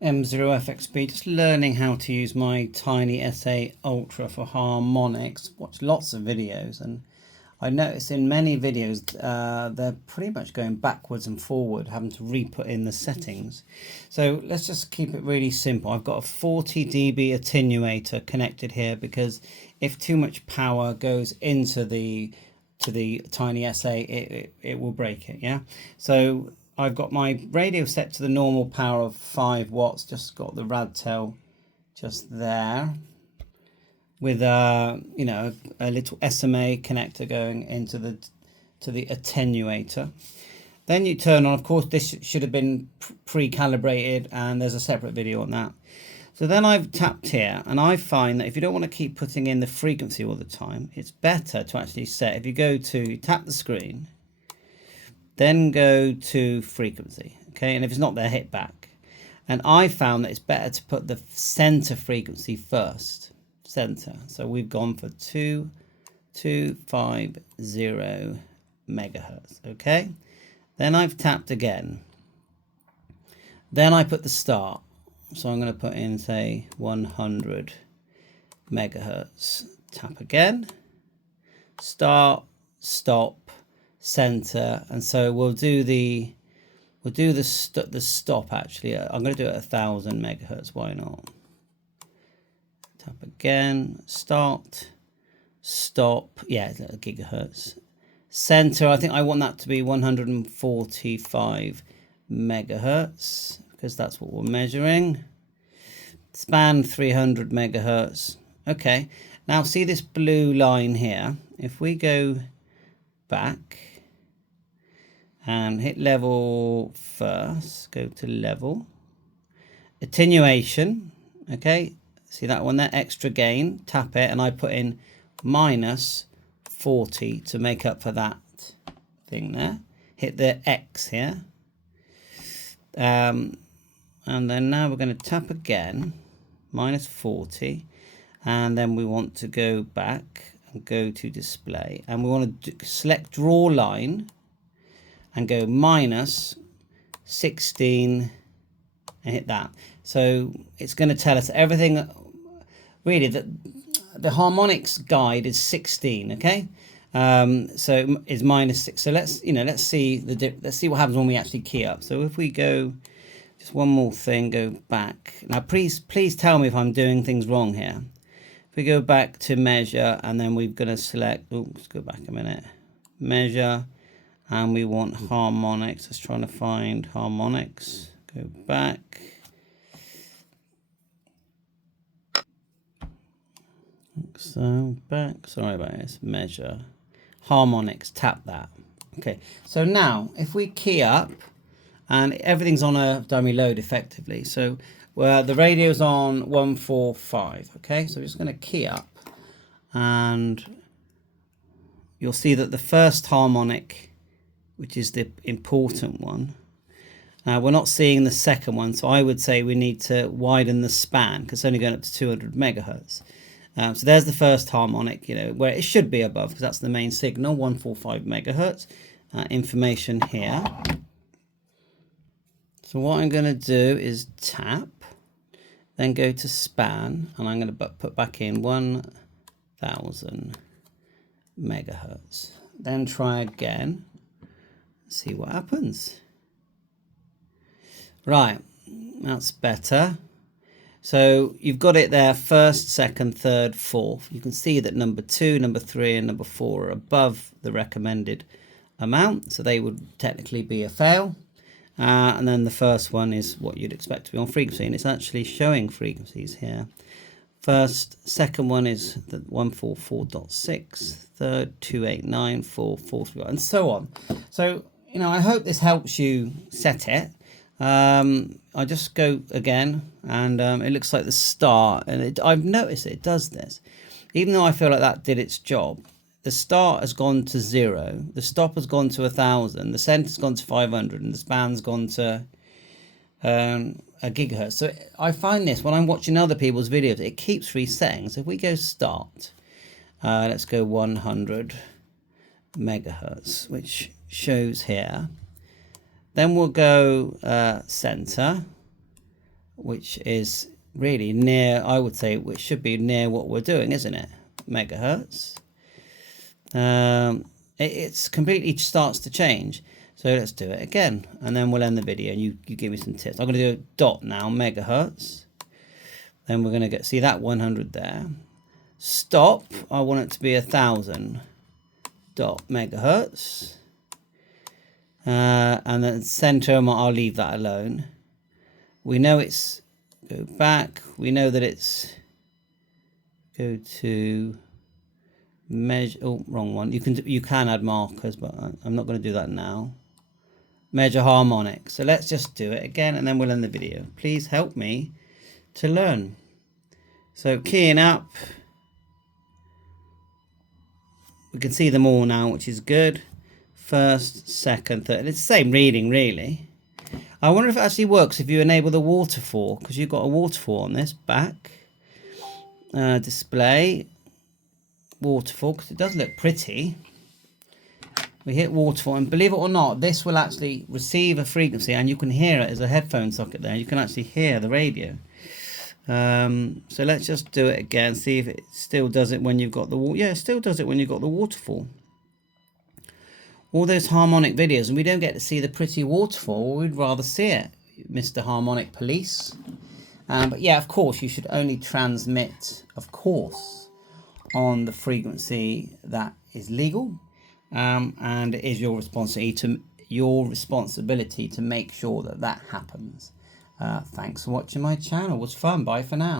M0FXB, just learning how to use my tiny saUlta for harmonics. Watch lots of videos, and I noticed in many videos they're pretty much going backwards and forward, having to re-put in the settings. So let's just keep it really simple. I've got a 40 dB attenuator connected here because if too much power goes into the tiny SA, it will break it. Yeah. So I've got my radio set to the normal power of 5 watts, just got the rad tail just there with a little SMA connector going into the attenuator. Then you turn on, of course this should have been pre-calibrated, and there's a separate video on that. So then I've tapped here, and I find that if you don't want to keep putting in the frequency all the time, it's better to actually set, if you go to tap the screen, then go to frequency, okay, and if it's not there, hit back. And I found that it's better to put the center frequency first, center. So we've gone for 2250 megahertz, okay. Then I've tapped again. Then I put the start. So I'm going to put in, say, 100 megahertz. Tap again. Start, stop, center, and so we'll do the stop. Actually, I'm going to do it at 1000 megahertz. Why not? Tap again. Start, stop. Yeah, gigahertz. Center. I think I want that to be 145 megahertz because that's what we're measuring. Span 300 megahertz. Okay. Now see this blue line here. If we go back and hit level first, go to level, attenuation, okay, see that one there, extra gain, tap it, and I put in minus 40 to make up for that thing there. Hit the X here, and then now we're going to tap again, minus 40, and then we want to go back and go to display, and we want to select draw line and go minus 16 and hit that. So it's going to tell us everything. Really, that the harmonics guide is 16, okay. So is minus 6. So let's see let's see what happens when we actually key up. So if we go, just one more thing, go back. Now please tell me if I'm doing things wrong here. If we go back to measure, and then we're going to select, let's go back a minute, measure, and we want harmonics. Let's try to find harmonics. Go back. So back, sorry about this, measure, harmonics, tap that. Okay, so now if we key up, and everything's on a dummy load effectively, so the radio's on 145, okay, so we're just going to key up, and you'll see that the first harmonic, which is the important one, we're not seeing the second one, so I would say we need to widen the span because it's only going up to 200 megahertz. So there's the first harmonic, where it should be above because that's the main signal, 145 megahertz. Information here. So what I'm going to do is tap, then go to span, and I'm going to put back in 1000 megahertz. Then try again, see what happens. Right, that's better. So you've got it there, first, second, third, fourth. You can see that number 2, number 3, and number 4 are above the recommended amount, so they would technically be a fail. And then the first one is what you'd expect to be on frequency, and it's actually showing frequencies here. First, second one is the 144.6, third 289.443, and so on. So I hope this helps you set it. I just go again, and it looks like the start, and I've noticed it does this, even though I feel like that did its job. The start has gone to 0, the stop has gone to 1000, the center's gone to 500, and the span's gone to a gigahertz. So I find this when I'm watching other people's videos, it keeps resetting. So if we go start, let's go 100 megahertz, which shows here. Then we'll go center, which is really near, I would say, which should be near what we're doing, isn't it? Megahertz. It's completely starts to change. So let's do it again, and then we'll end the video and you give me some tips. I'm going to do a dot now, megahertz. Then we're going to see that 100 there. Stop, I want it to be 1000 dot megahertz. And then center, I'll leave that alone. We know it's, go back, we know that it's, go to measure, oh, wrong one. You can add markers, but I'm not going to do that now. Measure harmonics. So let's just do it again and then we'll end the video. Please help me to learn. So keying up. We can see them all now, which is good. First, second, third. It's the same reading, really. I wonder if it actually works if you enable the waterfall, because you've got a waterfall on this back. Display. Waterfall, because it does look pretty. We hit waterfall, and believe it or not, this will actually receive a frequency, and you can hear it as a headphone socket there. You can actually hear the radio. So let's just do it again, see if it still does it when you've got the it still does it when you've got the waterfall. All those harmonic videos, and we don't get to see the pretty waterfall. We'd rather see it, Mr. Harmonic Police. But yeah, of course, you should only transmit, of course, on the frequency that is legal. And it is your responsibility to make sure that that happens. Thanks for watching my channel. It was fun. Bye for now.